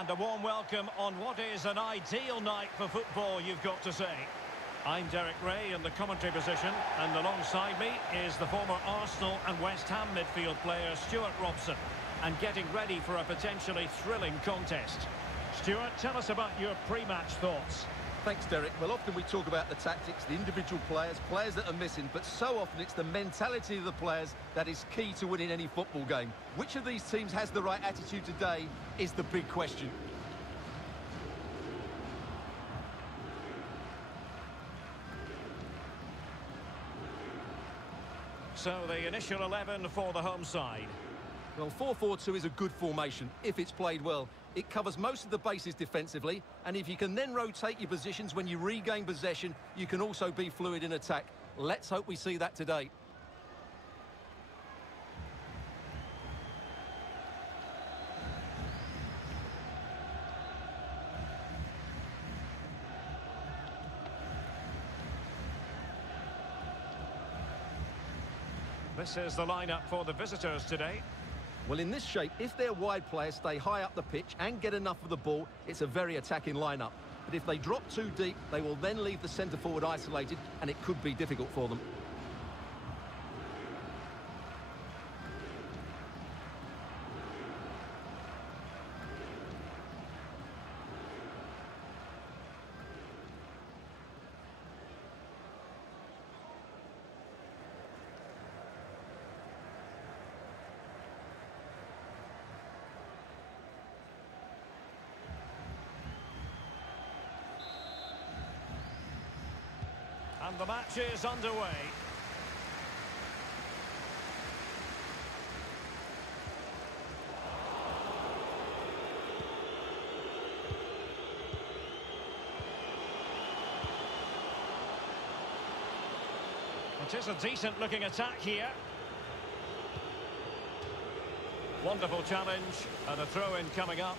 And a warm welcome on what is an ideal night for football, you've got to say. I'm Derek Ray in the commentary position, and alongside me is the former Arsenal and West Ham midfield player Stuart Robson, and getting ready for a potentially thrilling contest. Stuart, tell us about your pre-match thoughts. Thanks, Derek. Well, often we talk about the tactics, the individual players that are missing, but so often it's the mentality of the players that is key to winning any football game. Which of these teams has the right attitude today is the big question. So the initial 11 for the home side. Well, 4-4-2 is a good formation if it's played well. It covers most of the bases defensively, and if you can then rotate your positions when you regain possession, you can also be fluid in attack. Let's hope we see that today. This is the lineup for the visitors today. Well, in this shape, if their wide players stay high up the pitch and get enough of the ball, it's a very attacking lineup. But if they drop too deep, they will then leave the centre-forward isolated, and it could be difficult for them. And the match is underway. It is a decent looking attack here. Wonderful challenge, and a throw-in coming up.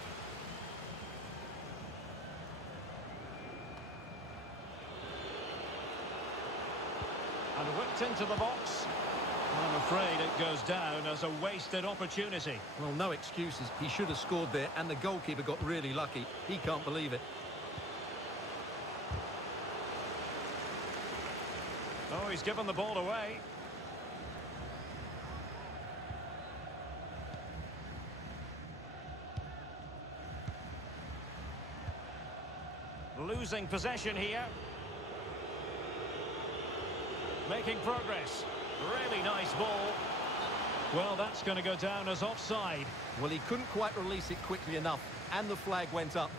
And whipped into the box. I'm afraid it goes down as a wasted opportunity. Well, no excuses. He should have scored there, and the goalkeeper got really lucky. He can't believe it. Oh, he's given the ball away. Losing possession here. Making progress. Really nice ball. Well, that's going to go down as offside. Well, he couldn't quite release it quickly enough, and the flag went up.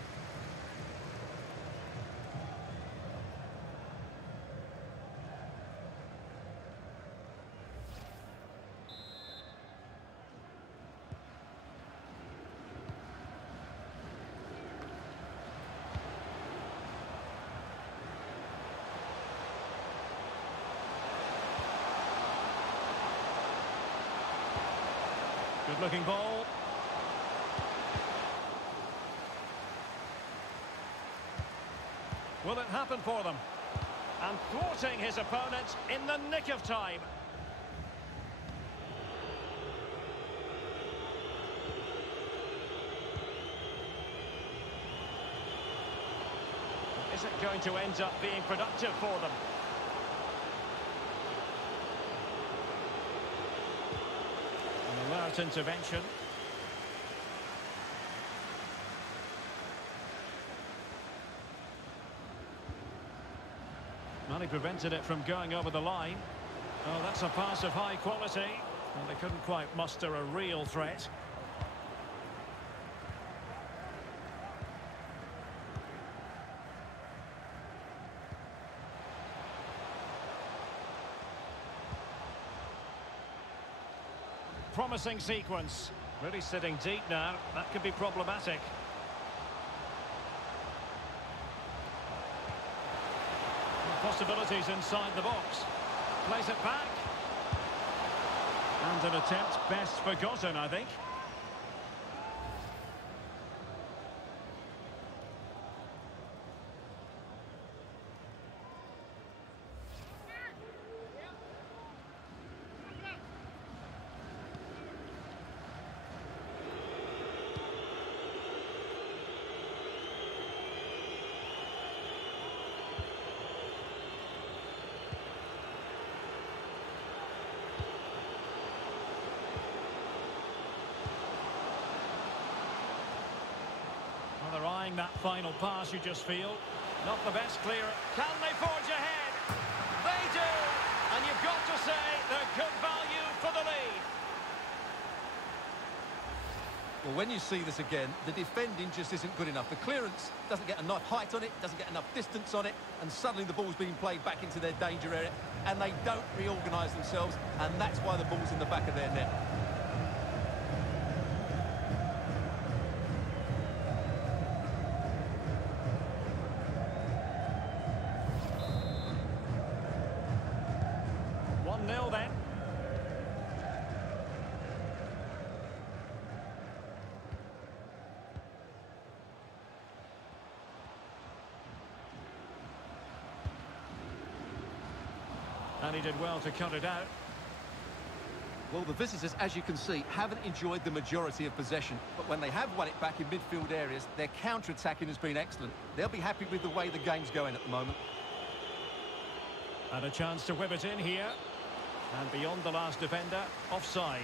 Good looking ball. Will it happen for them? And thwarting his opponent in the nick of time. Is it going to end up being productive for them? Alert intervention. Well, he prevented it from going over the line. Oh, that's a pass of high quality. Well, they couldn't quite muster a real threat. Promising sequence. Really sitting deep now. That could be problematic. Possibilities inside the box. Plays it back. And an attempt best forgotten, I think. applying that final pass, you just feel. Not the best clear. Can they forge ahead? They do! And you've got to say they're good value for the lead. Well, when you see this again, the defending just isn't good enough. The clearance doesn't get enough height on it, doesn't get enough distance on it, and suddenly the ball's being played back into their danger area, and they don't reorganise themselves, and that's why the ball's in the back of their net. Then. And he did well to cut it out. Well, the visitors, as you can see, haven't enjoyed the majority of possession, but when they have won it back in midfield areas, their counter-attacking has been excellent. They'll be happy with the way the game's going at the moment. And a chance to whip it in here. And beyond the last defender, offside.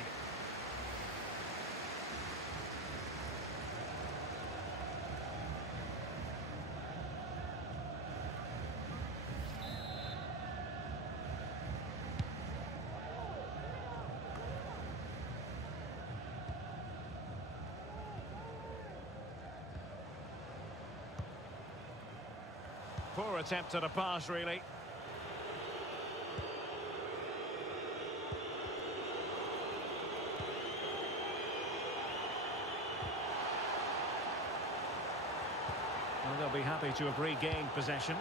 Poor attempt at a pass, really. Well, they'll be happy to have regained possession.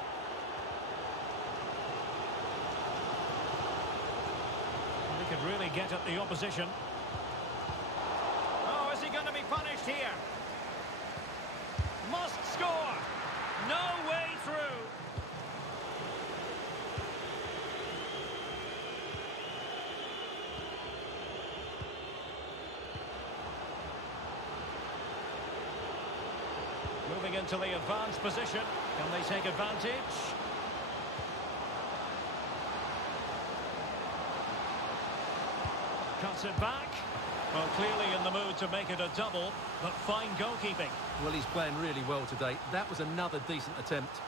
They could really get at the opposition. Oh, is he going to be punished here? Must score! No way through! Moving into the advanced position. Can they take advantage? Cuts it back. Well, clearly in the mood to make it a double, but fine goalkeeping. Well, he's playing really well today. That was another decent attempt.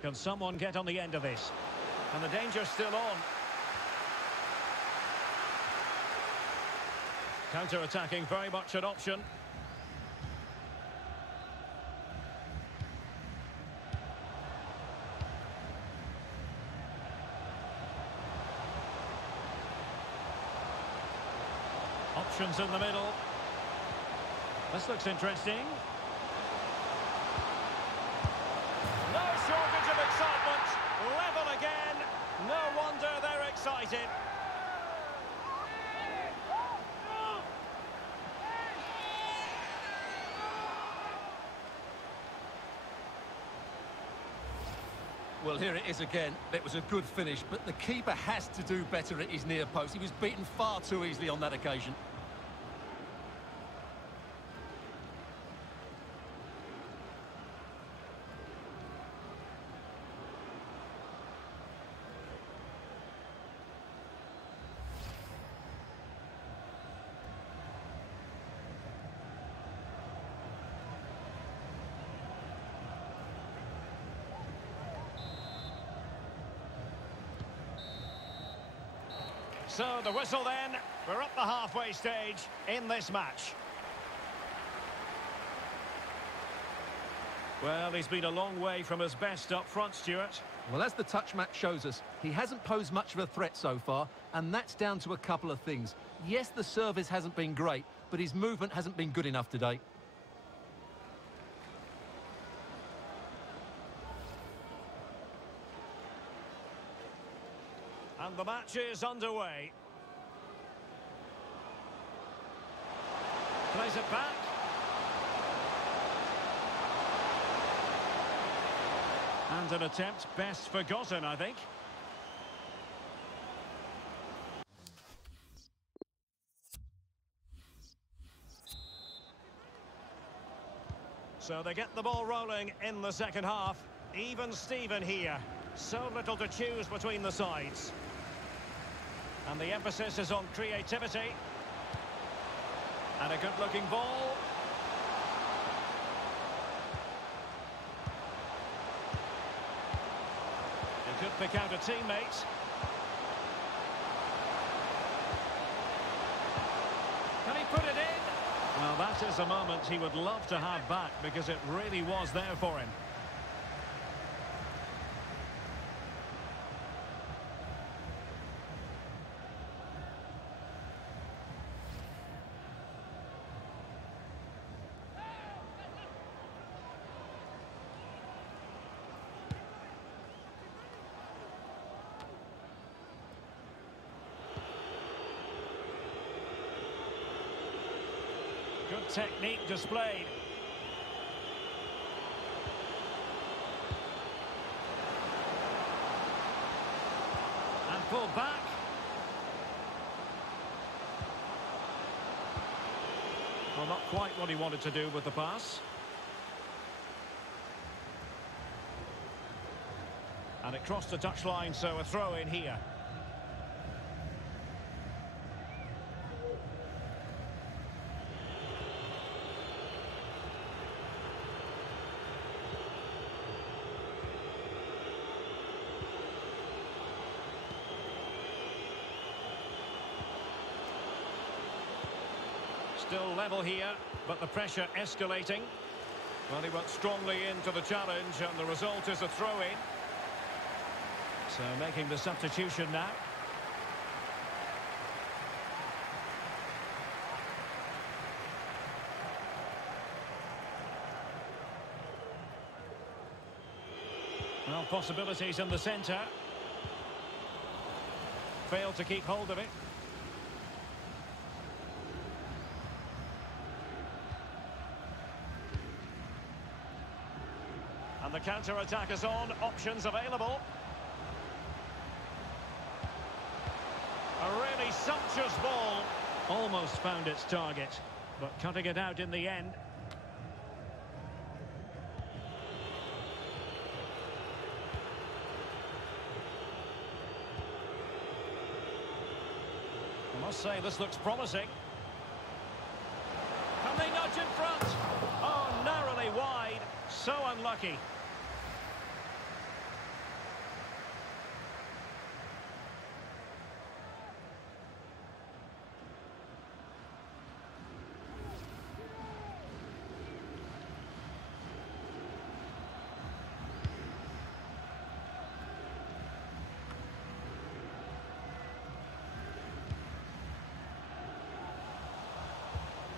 Can someone get on the end of this? And the danger's still on. Counter-attacking, very much an option. Options in the middle. This looks interesting. No shortage of excitement. Level again. No wonder they're excited. Well, here it is again. It was a good finish, but the keeper has to do better at his near post. He was beaten far too easily on that occasion. So the whistle then. We're at the halfway stage in this match. Well, he's been a long way from his best up front, Stuart. Well, as the touch match shows us, he hasn't posed much of a threat so far, and that's down to a couple of things. Yes, the service hasn't been great, but his movement hasn't been good enough today. And the match is underway. Plays it back. And an attempt best forgotten, I think. So they get the ball rolling in the second half. Even Steven here. So little to choose between the sides. And the emphasis is on creativity. And a good-looking ball. He could pick out a teammate. Can he put it in? Well, that is a moment he would love to have back because it really was there for him. Good technique displayed. And pulled back. Well, not quite what he wanted to do with the pass. And it crossed the touchline, so a throw in here. Still level here, but the pressure escalating. Well, he went strongly into the challenge, and the result is a throw-in. So making the substitution now. Well, possibilities in the centre. Failed to keep hold of it. And the counter-attack is on, options available. A really sumptuous ball. Almost found its target, but cutting it out in the end. I must say, this looks promising. Can they nudge in front? Oh, narrowly wide. So unlucky.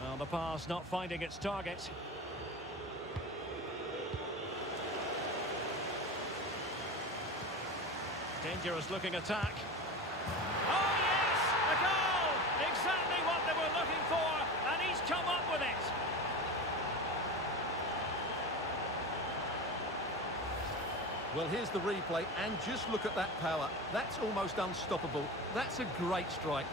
Well, the pass not finding its target. Dangerous looking attack. Oh yes! A goal! Exactly what they were looking for, and he's come up with it. Well, here's the replay, and just look at that power. That's almost unstoppable. That's a great strike.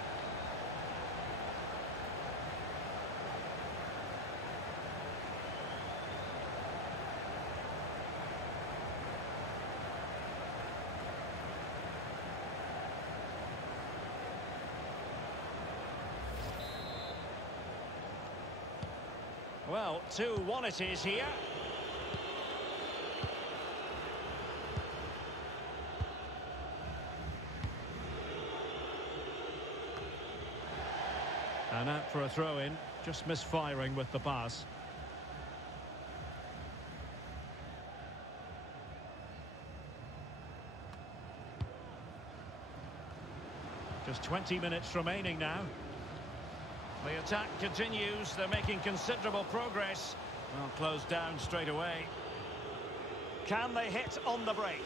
Well, 2-1 it is here. And out for a throw-in, just misfiring with the pass. Just 20 minutes remaining now. The attack continues, they're making considerable progress. Well, closed down straight away. Can they hit on the break?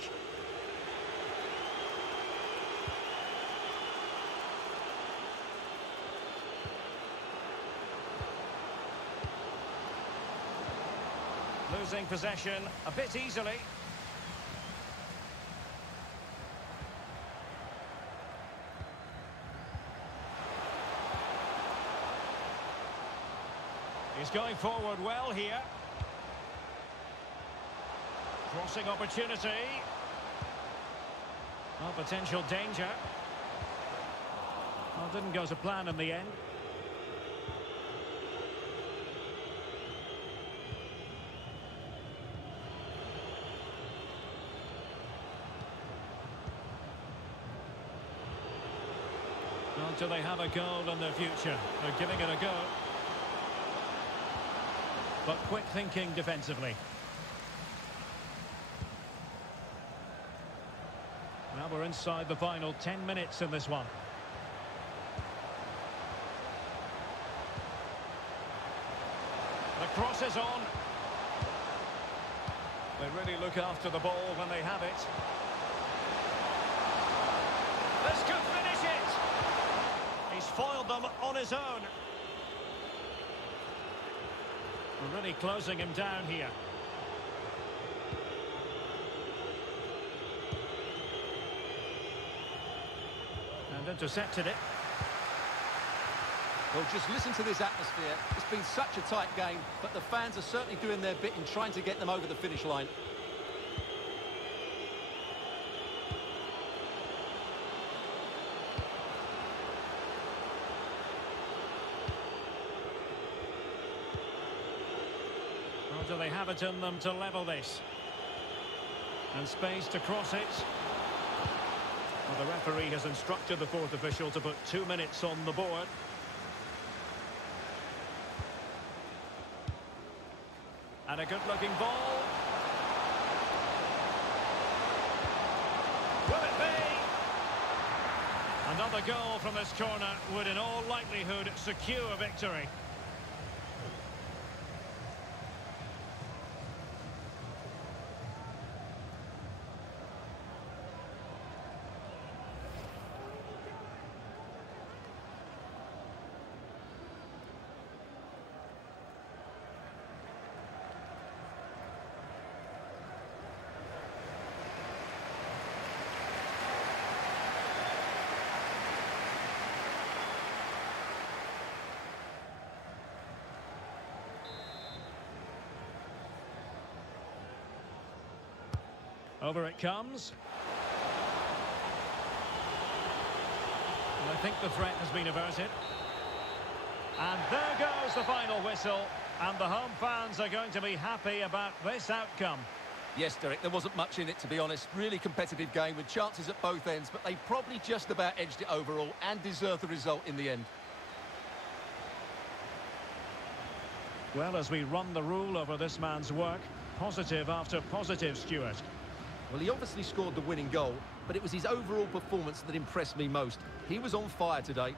Losing possession a bit easily. He's going forward well here. Crossing opportunity. Oh, potential danger. Well, didn't go to plan in the end. Well, do they have a goal in their future? They're giving it a go. But quick thinking defensively. Now we're inside the final 10 minutes in this one. The cross is on. They really look after the ball when they have it. This could finish it. He's foiled them on his own. We're really closing him down here. And intercepted it. Well, just listen to this atmosphere. It's been such a tight game, but the fans are certainly doing their bit in trying to get them over the finish line. Or do they have it in them to level this? And space to cross it. Well, the referee has instructed the fourth official to put 2 minutes on the board. And a good-looking ball. Will it be? Another goal from this corner would in all likelihood secure victory. Over it comes. And I think the threat has been averted. And there goes the final whistle. And the home fans are going to be happy about this outcome. Yes, Derek, there wasn't much in it, to be honest. Really competitive game with chances at both ends, but they probably just about edged it overall and deserved the result in the end. Well, as we run the rule over this man's work, positive after positive, Stuart. Well, he obviously scored the winning goal, but it was his overall performance that impressed me most. He was on fire today.